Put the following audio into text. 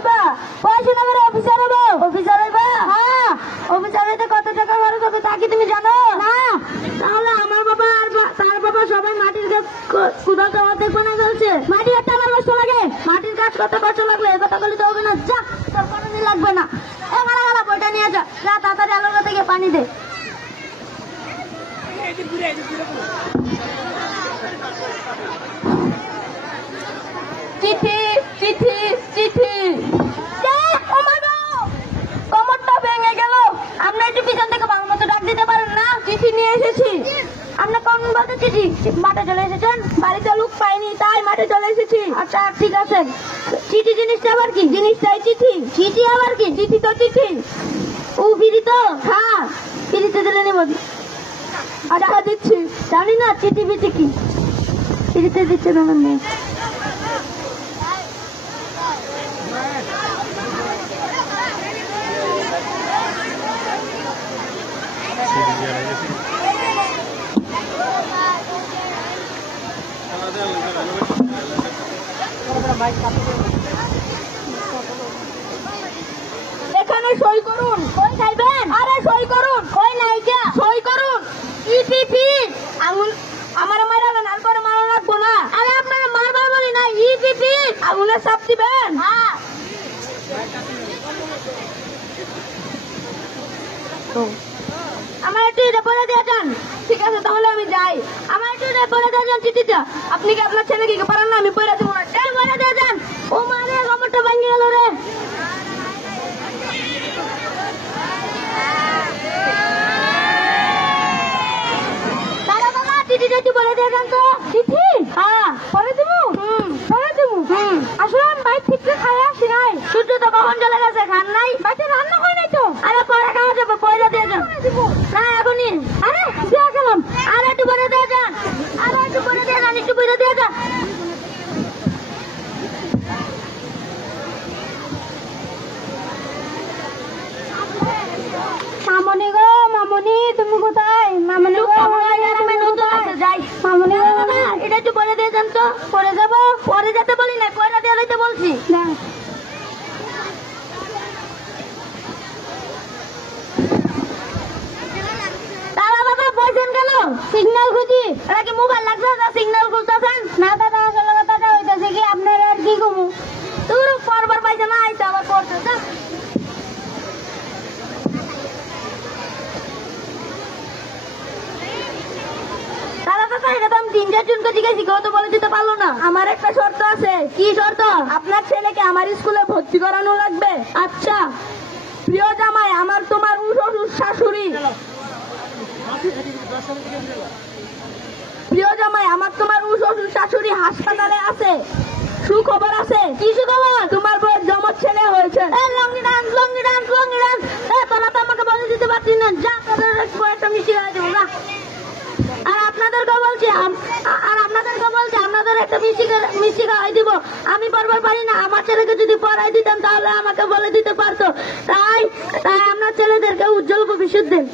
হইবা? পড়াশোনা করে অফিসার হবো। অফিসার হইবা? হ্যাঁ। অফিসার হইতে কত টাকা খরচ হবে তা কি তুমি জানো? না। তাহলে আমার বাবা আর তার বাবা সবাই মাটির কাজ কোদাল চাওয়া দেখবে না চলছে। মাটি একটা আমার কষ্ট লাগে। মাটির কাজ কত কষ্ট লাগলে এ কথা বলে তো হবে না। যা, তোর কোনোদিন লাগবে না। এ মারা গেলা বইটা নিয়ে যা। যা তাড়াতাড়ি আলোর থেকে পানি দে। চিঠি চিঠি চিঠি। কোমরটা ভেঙে গেল। আপনি একটু পিছন থেকে ভালো মতো ডাক দিতে পারেন না? চিঠি নিয়ে এসেছি। আপনি কোন বলতে চিঠি? মাঠে চলে এসেছেন? বাড়িতে লোক পাইনি তাই মাঠে চলে এসেছি। আচ্ছা ঠিক আছে। চিঠি জিনিসটা আবার কি? জিনিসটাই চিঠি। চিঠি আবার কি? চিঠি তো চিঠি। ও বিড়ি তো? হ্যাঁ, বিড়িতে দিলে নেব। আচ্ছা দিচ্ছি। জানি না চিঠি বিটি কি। বিড়িতে দিচ্ছে না মানে। এখানে সই করুন। সই খাইবেন? আরে সই করুন। সই নাই কে? সই করুন। ইপিপি আমার মারাবেন আর পরে মারা লাগবো না। আরে আপনারা মারবার বলি না। ইপিপি আঙুলের চাপ দিবেন। হ্যাঁ। আমার একটু এটা বলে দিয়ে যান। ঠিক আছে তাহলে আমি যাই। আমার একটু এটা বলে দিয়ে যান চিঠিটা। আপনি কি আপনার ছেলেকে পারেন না? আমি পড়ে দেবো না। এই বলে দিয়ে যান। ও মারে কমরটা ভাঙে গেল রে। চিঠিটা একটু বলে দিয়ে যান তো। চিঠি? হ্যাঁ পরে দেবো। পরে দেবো। আসলে আমি বাইরে ঠিক খাই আসি নাই। সূর্য তো কখন চলে গেছে, খান নাই? বাইরে রান্না হয় নাই তো। আরে পরে খাওয়া যাবে, পয়লা দিয়ে যান। না এখনই। আরে দিয়ে গেলাম। আর একটু বলে দিয়ে যান। আর একটু বলে দিয়ে যান। একটু বলে দিয়ে যান। মামনি গো, মামনি তুমি কোথায়? মামনি গো, যাই। মামনি গো, এটা একটু বলে দিয়ে যান তো। পরে যাবো? পরে যেতে বলি না, পয়লা দিয়ে লইতে বলছি। দাদা বাবা বলছেন কেন? সিগন্যাল খুঁজি। এটা কি মোবাইল লাগবে না? সিগন্যাল খুলতেছেন না? দাদা আসলে কথাটা হইতেছে কি আপনার আর কি কমু। তোর পরবার পাইছে না, আইসা আবার পড়তে। আমার একটা শর্ত আছে। কি শর্ত? আপনার ছেলেকে আমার স্কুলে ভর্তি করানো লাগবে। আচ্ছা। প্রিয় জামাই, আমার তোমার শাশুড়ি। প্রিয় জামাই, আমার তোমার শাশুড়ি হাসপাতালে আছে। সুখবর আছে। কি সুখবর? তোমার বউয়ের জমজ ছেলে হয়েছে। লঙ্গি ডান্স, লঙ্গি ডান্স, লঙ্গি ডান্স। তোরা তো আমাকে বলে দিতে পারছিস না। যা তোদের একটা মিষ্টি হয়ে যাবো না। আর আপনাদেরকে বলছি আপনাদের একটা মিষ্টি খাওয়াই দিব। আমি বারবার পারি না। আমার ছেলেকে যদি পড়াই দিতাম তাহলে আমাকে বলে দিতে পারতো। তাই আপনার ছেলেদেরকে উজ্জ্বল ভবিষ্যৎ দেন।